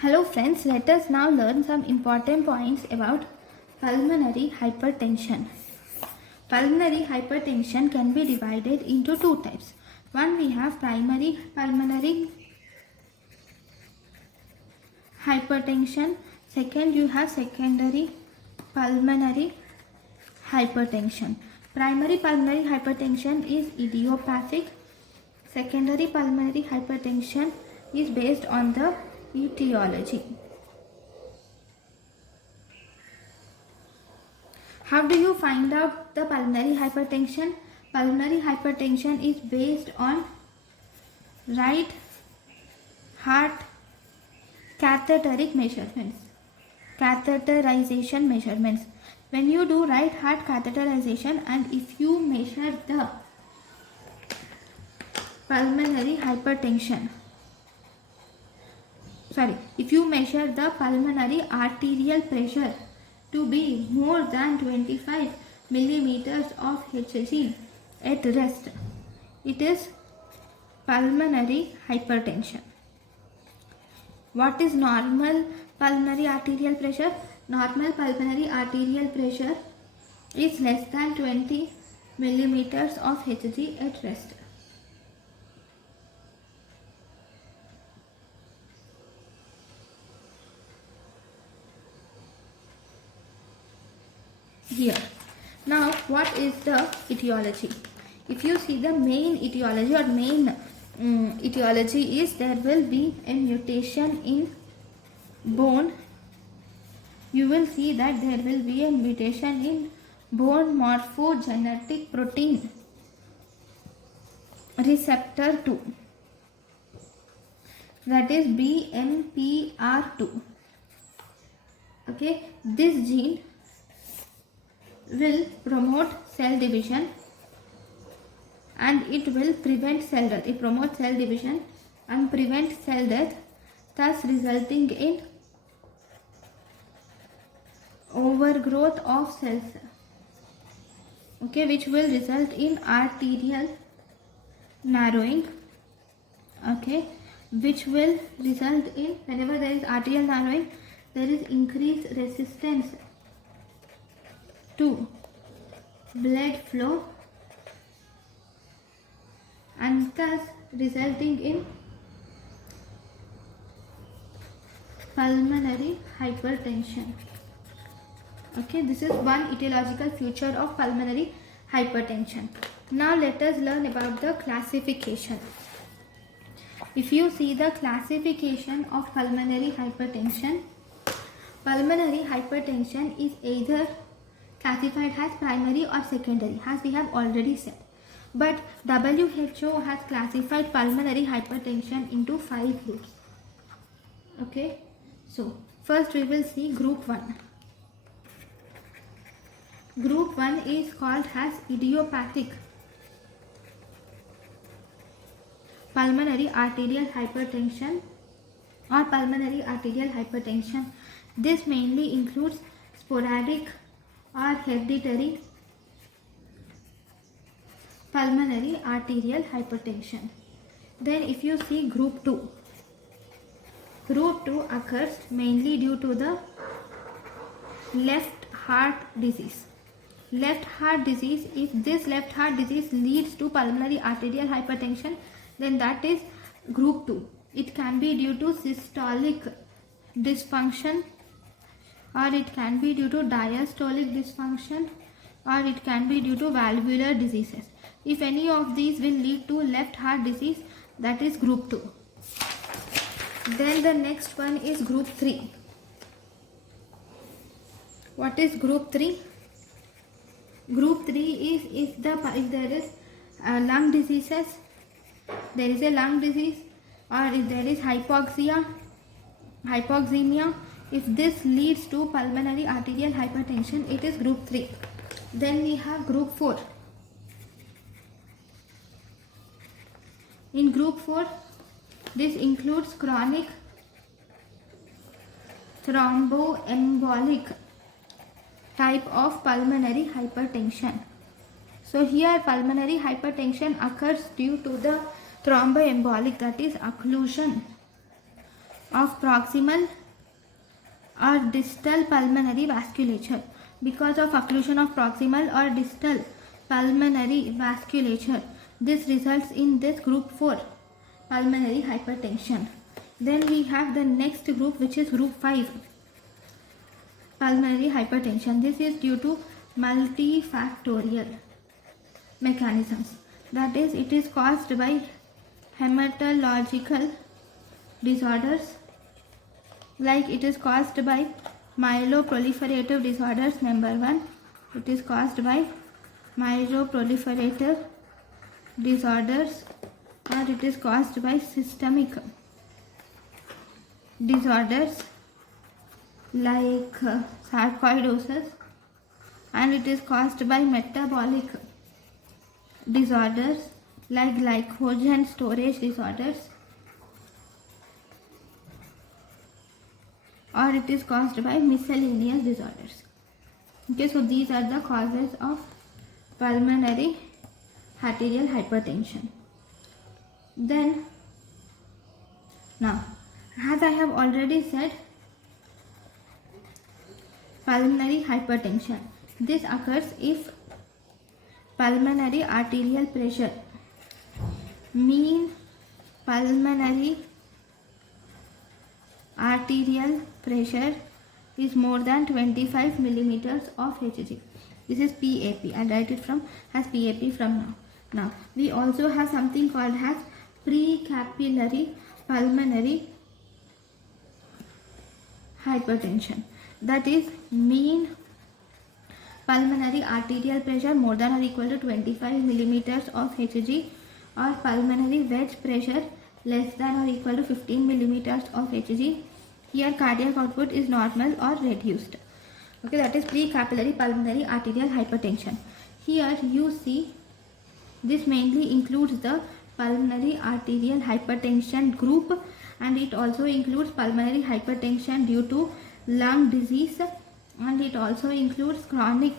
Hello friends, let us now learn some important points about pulmonary hypertension. Pulmonary hypertension can be divided into two types. One, we have primary pulmonary hypertension. Second, you have secondary pulmonary hypertension. Primary pulmonary hypertension is idiopathic. Secondary pulmonary hypertension is based on the etiology. How do you find out the pulmonary hypertension? Pulmonary hypertension is based on right heart catheterization measurements. When you do right heart catheterization and if you measure the pulmonary hypertension, if you measure the pulmonary arterial pressure to be more than 25 millimeters of Hg at rest, it is pulmonary hypertension. What is normal pulmonary arterial pressure? Normal pulmonary arterial pressure is less than 20 millimeters of Hg at rest. Here. Now, what is the etiology? If you see the main etiology or main etiology is there will be a mutation in bone. You will see that there will be a mutation in bone morphogenetic protein receptor 2, that is BMPR2. Okay, this gene will promote cell division and it will prevent cell death. It promotes cell division and prevents cell death, thus resulting in overgrowth of cells, okay, which will result in arterial narrowing, okay, which will result in, whenever there is arterial narrowing, there is increased resistance to blood flow and thus resulting in pulmonary hypertension. Okay, this is one etiological feature of pulmonary hypertension. Now let us learn about the classification. If you see the classification of pulmonary hypertension is either classified as primary or secondary, as we have already said. But WHO has classified pulmonary hypertension into 5 groups. Okay, so first we will see group 1. Group 1 is called as idiopathic pulmonary arterial hypertension or pulmonary arterial hypertension. This mainly includes sporadic or hereditary pulmonary arterial hypertension. Then if you see group 2, group 2 occurs mainly due to the left heart disease. Left heart disease, if this left heart disease leads to pulmonary arterial hypertension, then that is group 2. It can be due to systolic dysfunction, or it can be due to diastolic dysfunction, or it can be due to valvular diseases. If any of these will lead to left heart disease, that is group 2. Then the next one is group 3. What is group 3? Group 3 is if there is lung diseases, there is a lung disease, or if there is hypoxemia, if this leads to pulmonary arterial hypertension, it is group 3. Then we have group 4. In group 4, this includes chronic thromboembolic type of pulmonary hypertension. So here pulmonary hypertension occurs due to the thromboembolic, that is occlusion of proximal or distal pulmonary vasculature. Because of occlusion of proximal or distal pulmonary vasculature, this results in this group 4 pulmonary hypertension. Then we have the next group, which is group 5 pulmonary hypertension. This is due to multifactorial mechanisms. That is, it is caused by hematological disorders, like it is caused by myeloproliferative disorders. Number 1, it is caused by myeloproliferative disorders, or it is caused by systemic disorders like sarcoidosis, and it is caused by metabolic disorders like glycogen storage disorders, or it is caused by miscellaneous disorders. Okay, so these are the causes of pulmonary arterial hypertension. Then, now, as I have already said, pulmonary hypertension, this occurs if pulmonary arterial pressure, mean pulmonary arterial pressure is more than 25 millimeters of Hg. This is PAP. I write it as PAP from now. Now, we also have something called as precapillary pulmonary hypertension. That is, mean pulmonary arterial pressure more than or equal to 25 millimeters of Hg, or pulmonary wedge pressure less than or equal to 15 millimeters of Hg. Here cardiac output is normal or reduced. Okay, that is precapillary pulmonary arterial hypertension. Here you see this mainly includes the pulmonary arterial hypertension group, and it also includes pulmonary hypertension due to lung disease, and it also includes chronic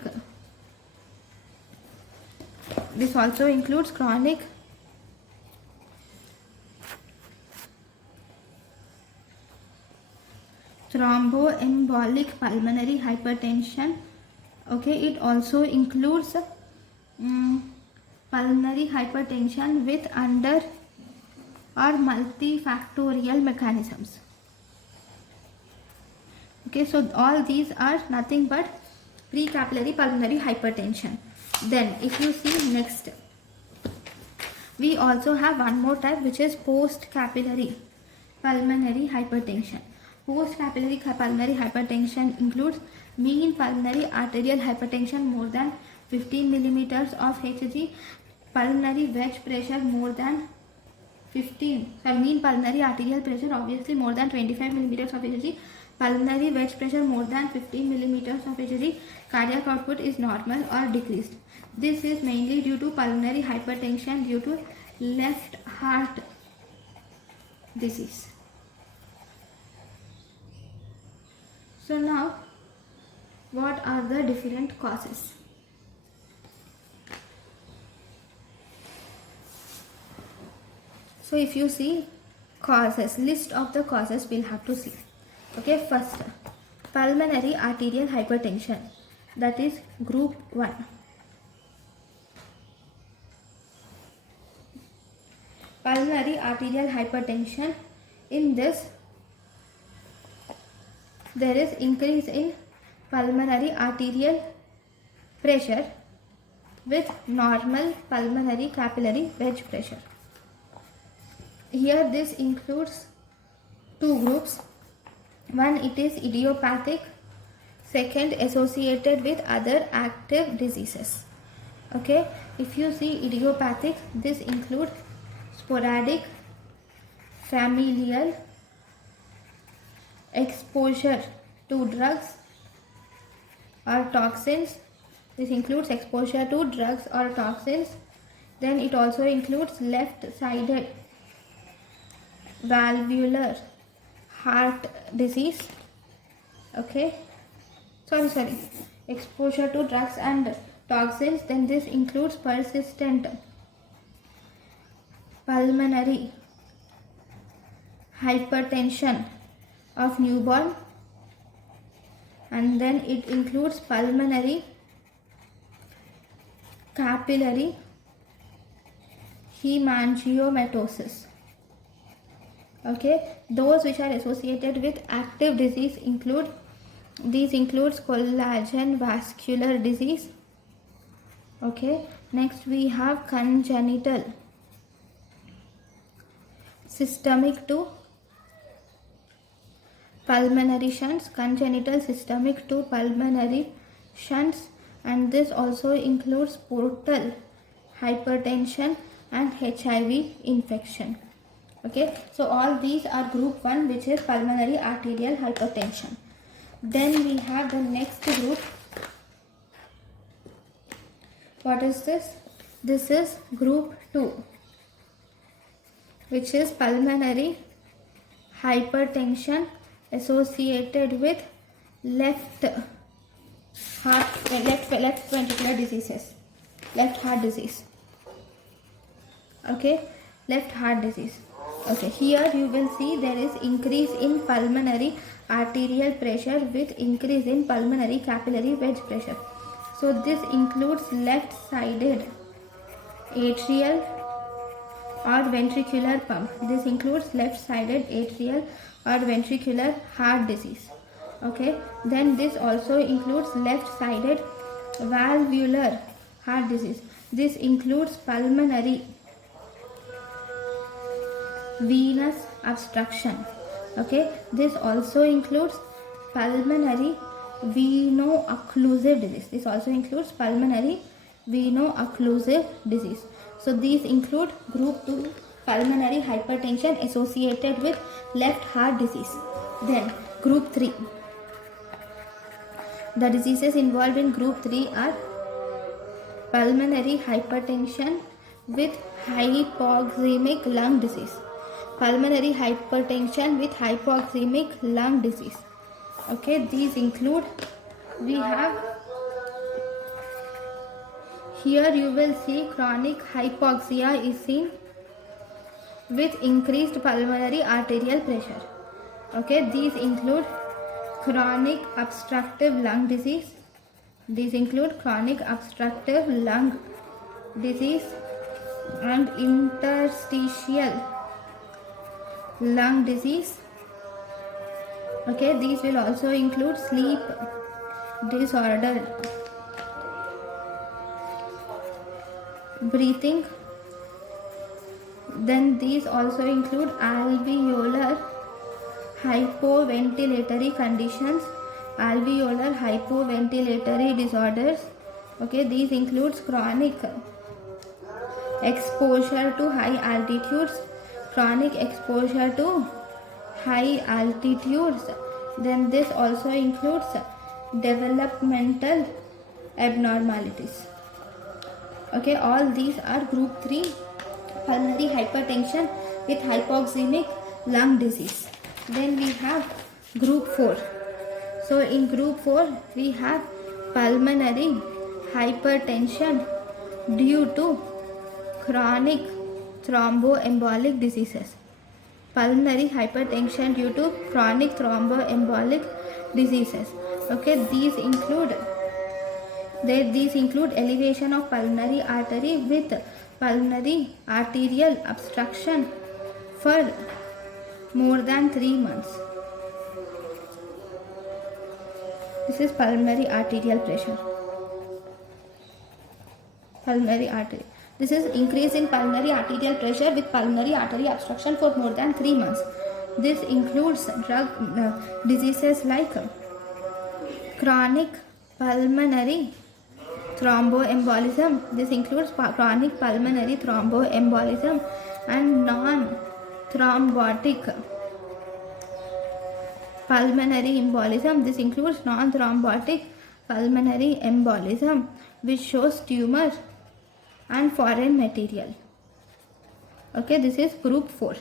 thromboembolic pulmonary hypertension. Okay, it also includes pulmonary hypertension with under or multifactorial mechanisms. Okay, so all these are nothing but precapillary pulmonary hypertension. Then if you see next, we also have one more type, which is postcapillary pulmonary hypertension. Postcapillary pulmonary hypertension includes mean pulmonary arterial hypertension more than 15 millimeters of Hg, pulmonary wedge pressure more than mean pulmonary arterial pressure obviously more than 25 millimeters of Hg, pulmonary wedge pressure more than 15 millimeters of Hg, cardiac output is normal or decreased. This is mainly due to pulmonary hypertension due to left heart disease. So now, what are the different causes? So if you see causes, list of the causes we'll have to see. Okay, first, pulmonary arterial hypertension, that is group 1. Pulmonary arterial hypertension, in this there is increase in pulmonary arterial pressure with normal pulmonary capillary wedge pressure. Here this includes two groups. One, it is idiopathic. Second, associated with other active diseases. Okay, if you see idiopathic, this includes sporadic, familial, exposure to drugs or toxins. This includes exposure to drugs or toxins. Then it also includes left-sided valvular heart disease. Okay, sorry, exposure to drugs and toxins. Then this includes persistent pulmonary hypertension of newborn, and then it includes pulmonary capillary hemangiomatosis. Okay, those which are associated with active disease includes collagen vascular disease. Okay, next we have congenital systemic 2 pulmonary shunts, congenital systemic 2 pulmonary shunts, and this also includes portal hypertension and HIV infection. Okay, so all these are group 1, which is pulmonary arterial hypertension. Then we have the next group. What is this? This is group 2, which is pulmonary hypertension associated with left ventricular diseases, left heart disease. Okay, left heart disease. Okay, here you will see there is increase in pulmonary arterial pressure with increase in pulmonary capillary wedge pressure. So this includes left-sided atrial or ventricular pump. This includes left-sided atrial or ventricular heart disease. Okay, then this also includes left-sided valvular heart disease. This includes pulmonary venous obstruction. Okay, this also includes pulmonary veno-occlusive disease. This also includes pulmonary veno-occlusive disease. So these include group 2 pulmonary hypertension associated with left heart disease. Then group 3. The diseases involved in group 3 are pulmonary hypertension with hypoxemic lung disease. Pulmonary hypertension with hypoxemic lung disease. Okay, these include, we have here you will see chronic hypoxia is seen with increased pulmonary arterial pressure. Okay, these include chronic obstructive lung disease. These include chronic obstructive lung disease and interstitial lung disease. Okay, these will also include sleep disorder, breathing. Then these also include alveolar hypoventilatory conditions, alveolar hypoventilatory disorders. Okay, these includes chronic exposure to high altitudes, chronic exposure to high altitudes. Then this also includes developmental abnormalities. Okay, all these are group 3 pulmonary hypertension with hypoxemic lung disease. Then we have group 4. So in group 4 we have pulmonary hypertension due to chronic thromboembolic diseases. Pulmonary hypertension due to chronic thromboembolic diseases. Okay, these include elevation of pulmonary artery with pulmonary arterial obstruction for more than 3 months. This is pulmonary arterial pressure. Pulmonary artery. This is increase in pulmonary arterial pressure with pulmonary artery obstruction for more than 3 months. This includes diseases like chronic pulmonary thromboembolism. This includes chronic pulmonary thromboembolism and non-thrombotic pulmonary embolism. This includes non-thrombotic pulmonary embolism, which shows tumor and foreign material. Okay, this is group 4.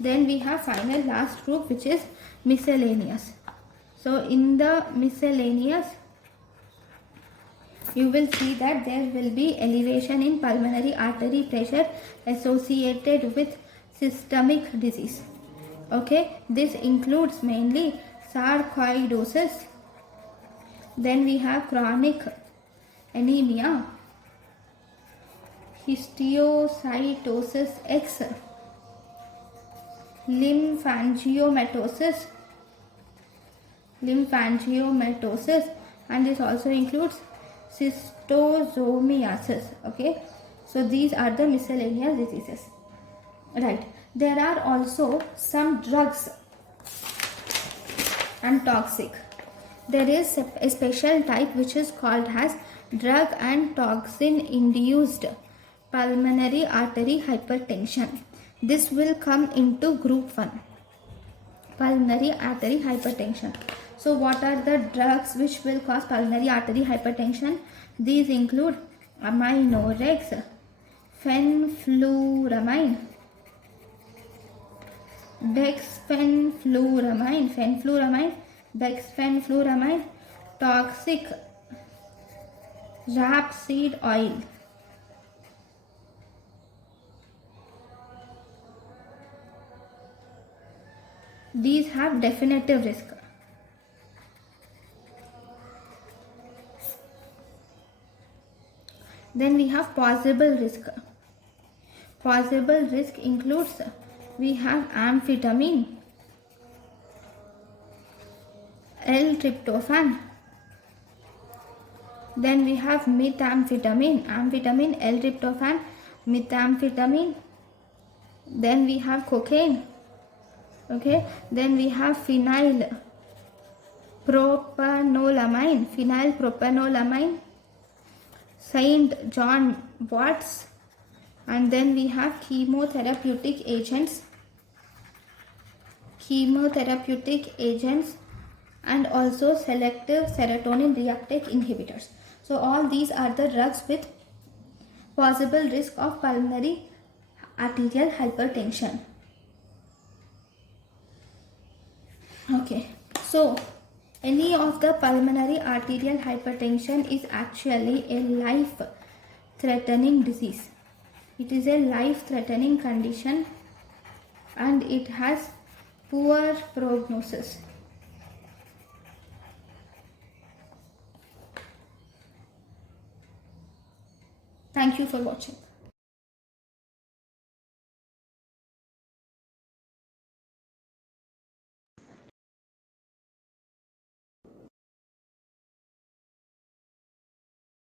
Then we have final last group, which is miscellaneous. So in the miscellaneous, you will see that there will be elevation in pulmonary artery pressure associated with systemic disease. Okay, this includes mainly sarcoidosis. Then we have chronic anemia, histiocytosis X, lymphangiomatosis, and this also includes schistosomiasis. Okay, so these are the miscellaneous diseases. Right, there are also some drugs and toxic. There is a special type which is called as drug and toxin induced pulmonary artery hypertension. This will come into group 1, pulmonary artery hypertension. So what are the drugs which will cause pulmonary artery hypertension? These include aminorex, fenfluramine, dexfenfluramine, toxic rapeseed oil. These have definitive risk. Then we have possible risk. Possible risk includes, we have amphetamine, L-tryptophan. Then we have methamphetamine, L-tryptophan, methamphetamine. Then we have cocaine. Okay, then we have phenylpropanolamine, Saint John Watts. And then we have chemotherapeutic agents, and also selective serotonin reuptake inhibitors. So all these are the drugs with possible risk of pulmonary arterial hypertension. Okay, so any of the pulmonary arterial hypertension is actually a life-threatening disease. It is a life-threatening condition and it has poor prognosis. Thank you for watching.